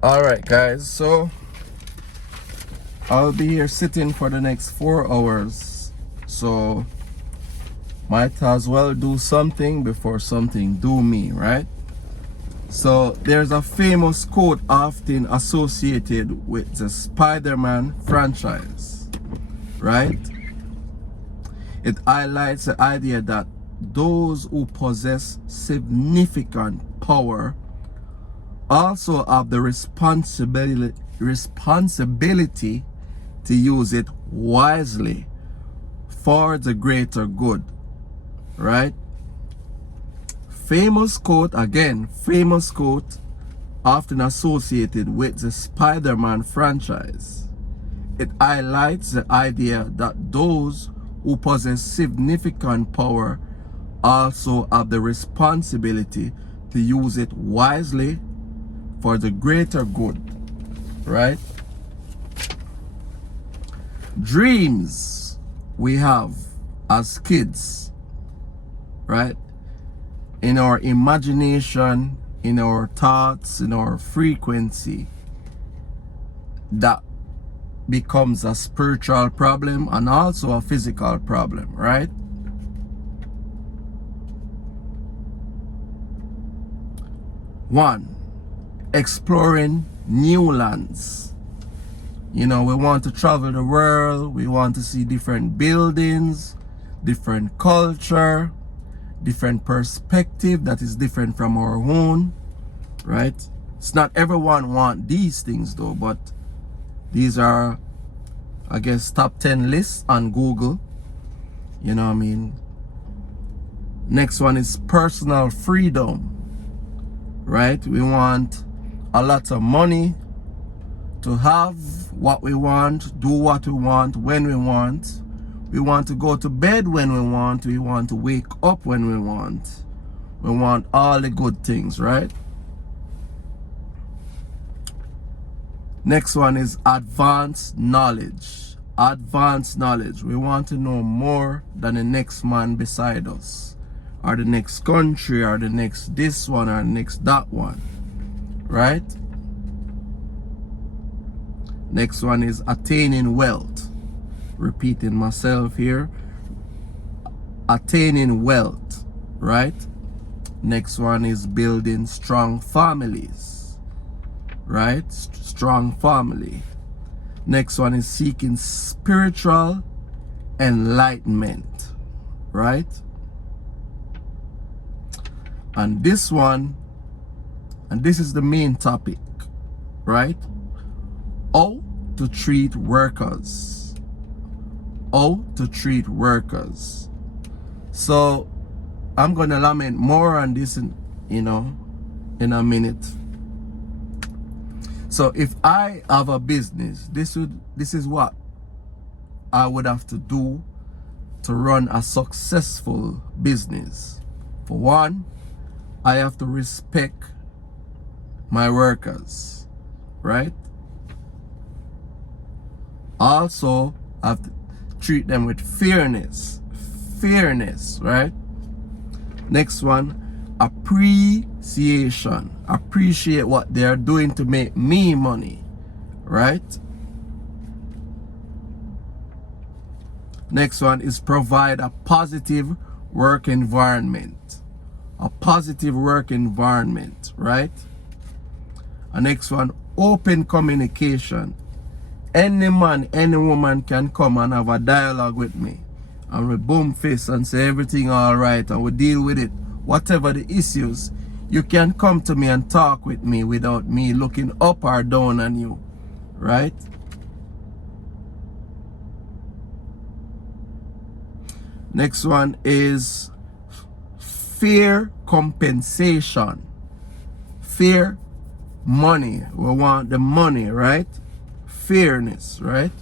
All right, guys. So I'll be here sitting for the next 4 hours. So might as well do something before something do me, right? So there's a famous quote often associated with the Spider-Man franchise, right? It highlights the idea that those who possess significant power also have the responsibility to use it wisely for the greater good, right? Famous quote, often associated with the Spider-Man franchise. It highlights the idea that those who possess significant power also have the responsibility to use it wisely for the greater good, right? Dreams we have as kids, right? In our imagination, in our thoughts, in our frequency, that becomes a spiritual problem and also a physical problem, right? One, exploring new lands. You know, we want to travel the world, we want to see different buildings, different culture, different perspective that is different from our own, right? It's not everyone want these things though, but these are, I guess, top 10 lists on Google. You know what I mean? Next one is personal freedom, right? We want a lot of money to have what we want, do what we want, when we want. We want to go to bed when we want. We want to wake up when we want. We want all the good things, right? Next one is advanced knowledge. Advanced knowledge. We want to know more than the next man beside us, or the next country, or the next this one, or the next that one, right? Next one is attaining wealth. Repeating myself here. Attaining wealth, right? Next one is building strong families, right? Strong family. Next one is seeking spiritual enlightenment, right? And this one, and this is the main topic, right? How to treat workers. How to treat workers. So I'm gonna lament more on this in a minute. So if I have a business, this is what I would have to do to run a successful business. For one, I have to respect my workers, right? Also, I have to treat them with fairness, right? Next one, appreciation. Appreciate what they're doing to make me money, right? Next one is provide a positive work environment. A positive work environment, right? And next one, open communication. Any man, any woman can come and have a dialogue with me, and we boom fist and say everything all right, and we deal with it. Whatever the issues, you can come to me and talk with me without me looking up or down on you, right? Next one is fair compensation. Fair money. We want the money, right? Fairness, right?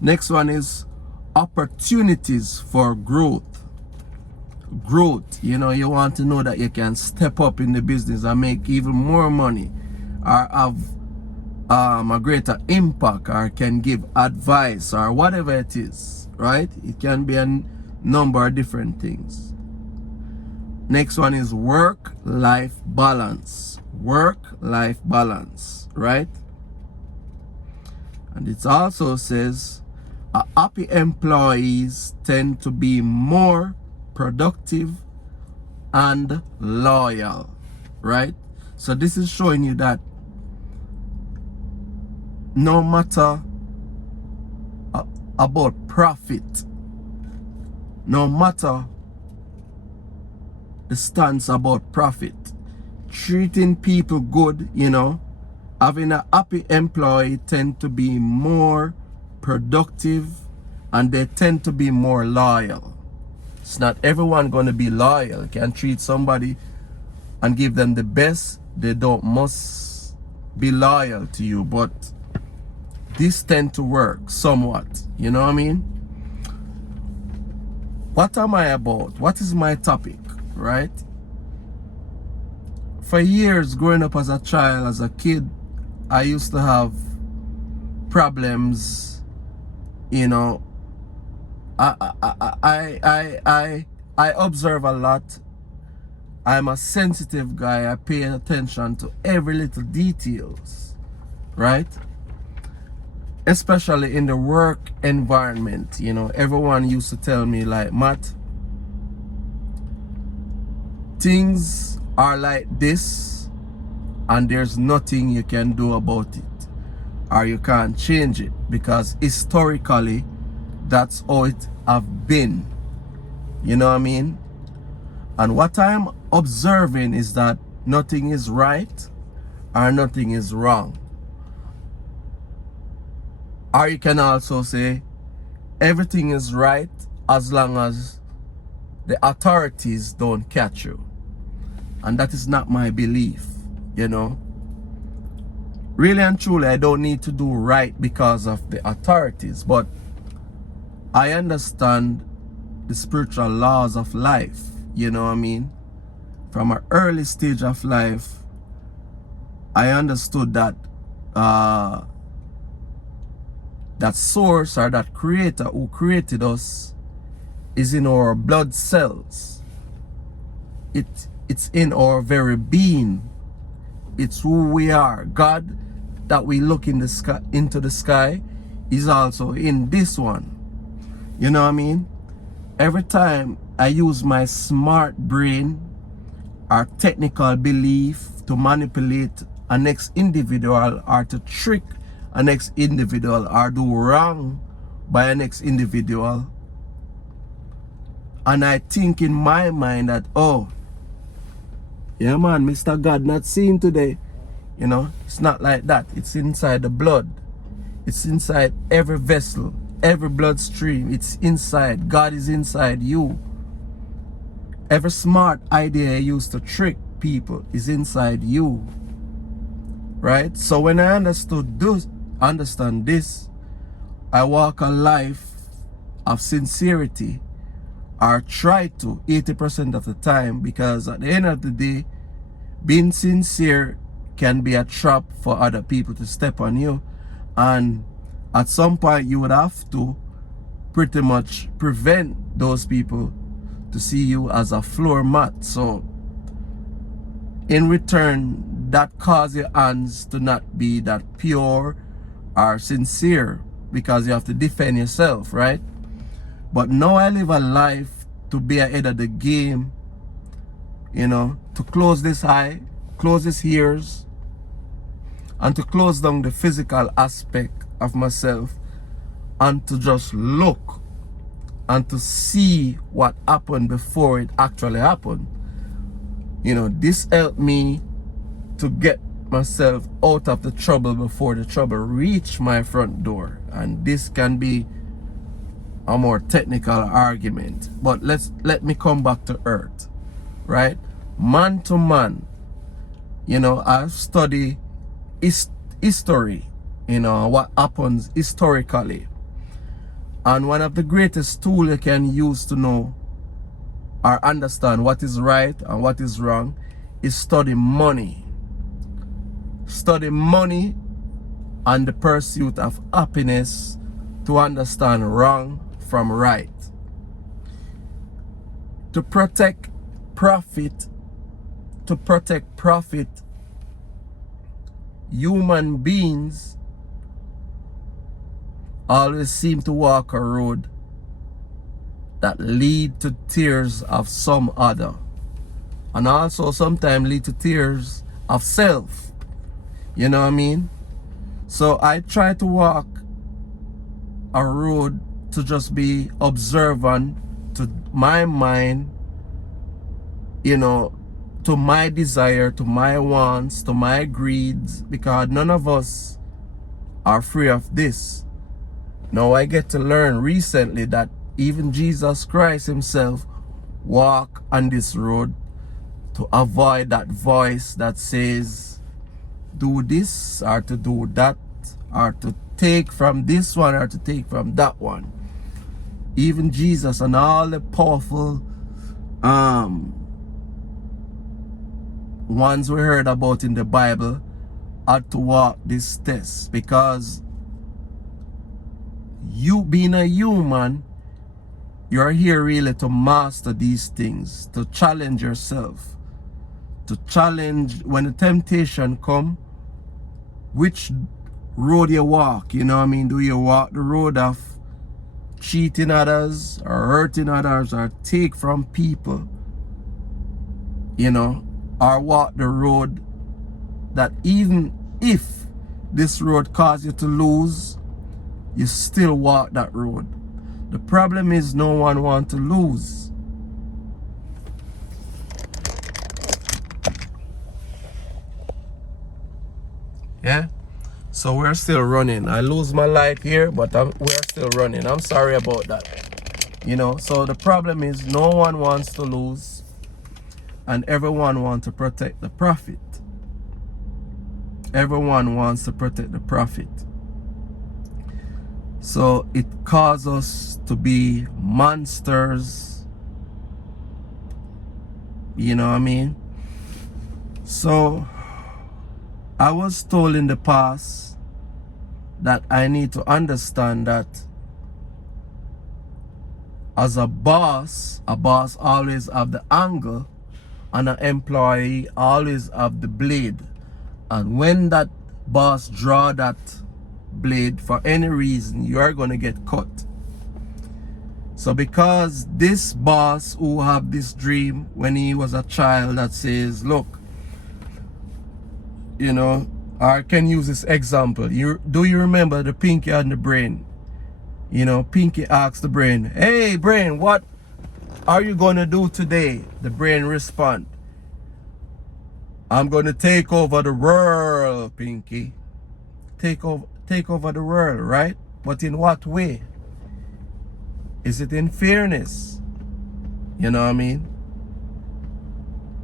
Next one is opportunities for growth. Growth, you know, you want to know that you can step up in the business and make even more money, or have a greater impact, or can give advice, or whatever it is, right? It can be a number of different things. Next one is work-life balance. work-life balance, right? And it also says happy employees tend to be more productive and loyal, right? So this is showing you that no matter about profit, no matter the stance about profit, treating people good, having a happy employee tend to be more productive and they tend to be more loyal. It's not everyone going to be loyal. You can treat somebody and give them the best. They don't must be loyal to you, but this tend to work somewhat. You know what I mean? What am I about? What is my topic, right? For years, growing up as a child, as a kid, I used to have problems, I observe a lot. I'm a sensitive guy. I pay attention to every little details, right? Especially in the work environment. Everyone used to tell me, like, Matt, things are like this and there's nothing you can do about it, or you can't change it, because historically that's how it have been. You know what I mean? And what I'm observing is that nothing is right or nothing is wrong. Or you can also say everything is right as long as the authorities don't catch you. And that is not my belief, Really and truly, I don't need to do right because of the authorities, but I understand the spiritual laws of life, you know what I mean? From an early stage of life, I understood that that source or that creator who created us is in our blood cells. It's in our very being. It's who we are. God that we look in the sky, into the sky, is also in this one. You know what I mean? Every time I use my smart brain or technical belief to manipulate a next individual or to trick a next individual or do wrong by a next individual, and I think in my mind that, oh, yeah man, Mr. God not seen today. It's not like that. It's inside the blood. It's inside every vessel, every bloodstream. It's inside. God is inside you. Every smart idea I use to trick people is inside you. Right? So when I understand this, I walk a life of sincerity, or try to 80% of the time, because at the end of the day, being sincere can be a trap for other people to step on you, and at some point you would have to pretty much prevent those people to see you as a floor mat. So in return, that causes your hands to not be that pure or sincere, because you have to defend yourself, right? But now I live a life to be ahead of the game, to close this eye, close these ears, and to close down the physical aspect of myself, and to just look and to see what happened before it actually happened. This helped me to get myself out of the trouble before the trouble reached my front door. And this can be a more technical argument, but let me come back to earth, right? Man to man, I've studied history, what happens historically, and one of the greatest tools you can use to know or understand what is right and what is wrong is study money. Study money and the pursuit of happiness to understand wrong from right. To protect profit human beings always seem to walk a road that lead to tears of some other, and also sometimes lead to tears of self. You know what I mean? So I try to walk a road to just be observant to my mind, you know, to my desire, to my wants, to my greeds, because none of us are free of this. Now I get to learn recently that even Jesus Christ himself walked on this road to avoid that voice that says do this or to do that, or to take from this one or to take from that one. Even Jesus and all the powerful ones we heard about in the Bible had to walk this test, because you being a human, you're here really to master these things, to challenge yourself, to challenge when the temptation come, which road you walk. You know what I mean? Do you walk the road of cheating others or hurting others or take from people, you know, or walk the road that even if this road causes you to lose, you still walk that road? The problem is no one wants to lose. Yeah? So we're still running. I lose my light here, but we're still running. I'm sorry about that. You know, so the problem is no one wants to lose, and everyone wants to protect the profit. Everyone wants to protect the profit. So it causes us to be monsters. You know what I mean? So I was told in the past that I need to understand that as a boss always have the angle, and an employee always have the blade. And when that boss draw that blade for any reason, you are going to get cut. So because this boss who have this dream when he was a child that says, look, you know, I can use this example. Do you remember the Pinky and the brain? You know, Pinky asks the brain, hey brain, what are you going to do today? The brain respond, I'm going to take over the world, Pinky. Take over the world, right? But in what way? Is it in fairness? You know what I mean?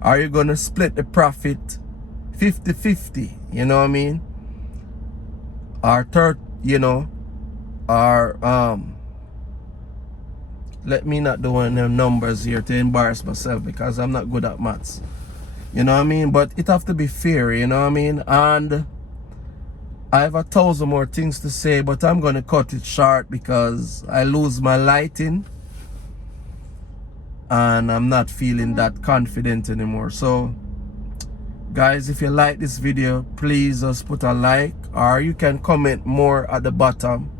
Are you going to split the profit 50-50? You know what I mean? Or third, you know, or let me not do any numbers here to embarrass myself, because I'm not good at maths. You know what I mean? But it have to be fair, you know what I mean? And I have 1,000 more things to say, but I'm going to cut it short because I lose my lighting and I'm not feeling that confident anymore. So guys, if you like this video, please just put a like, or you can comment more at the bottom.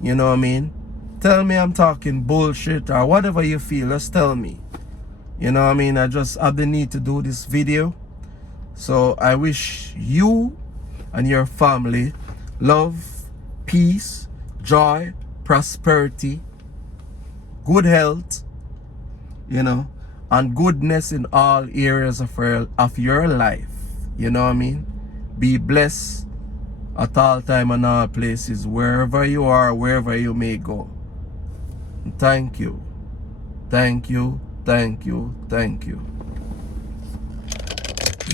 You know what I mean? Tell me I'm talking bullshit or whatever you feel, just tell me. You know what I mean? I just have the need to do this video. So I wish you and your family love, peace, joy, prosperity, good health, you know, and goodness in all areas of your life. You know what I mean? Be blessed at all time and all places, wherever you are, wherever you may go. Thank you. Thank you. Thank you. Thank you.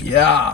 Yeah.